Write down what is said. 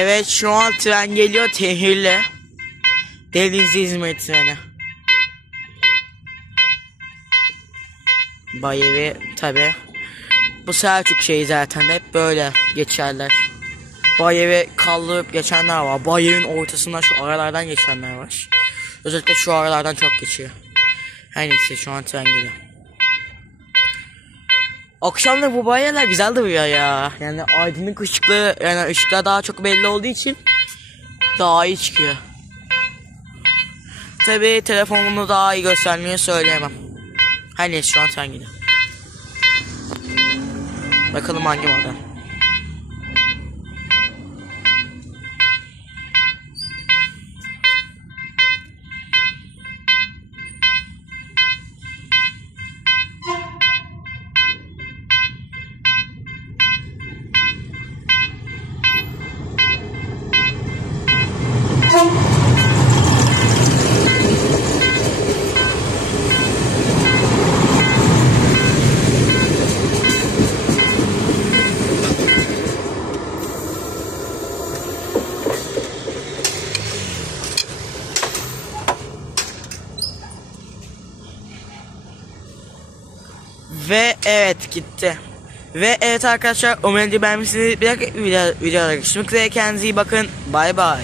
Evet, şu an tren geliyor Tehir'le. Denizli İzmir treni. Bayevi tabi. Bu Selçuk şeyi zaten hep böyle geçerler. Bayevi kaldırıp geçenler var. Bayevin ortasından şu aralardan geçenler var. Özellikle şu aralardan çok geçiyor. Her neyse, şu an tren geliyor. Akşamda bu bayiler güzel duruyor ya. Yani aydınlık ışıklı, yani ışıklar daha çok belli olduğu için daha iyi çıkıyor. Tabi telefonunu daha iyi göstermeyi söyleyemem. Her neyse, şu an tren gidiyor. Bakalım hangi model. Ve evet, gitti. Ve evet arkadaşlar, umarım beğenmişsiniz. Bir dakika, videoya geçmek üzere, kendinize iyi bakın. Bay bay.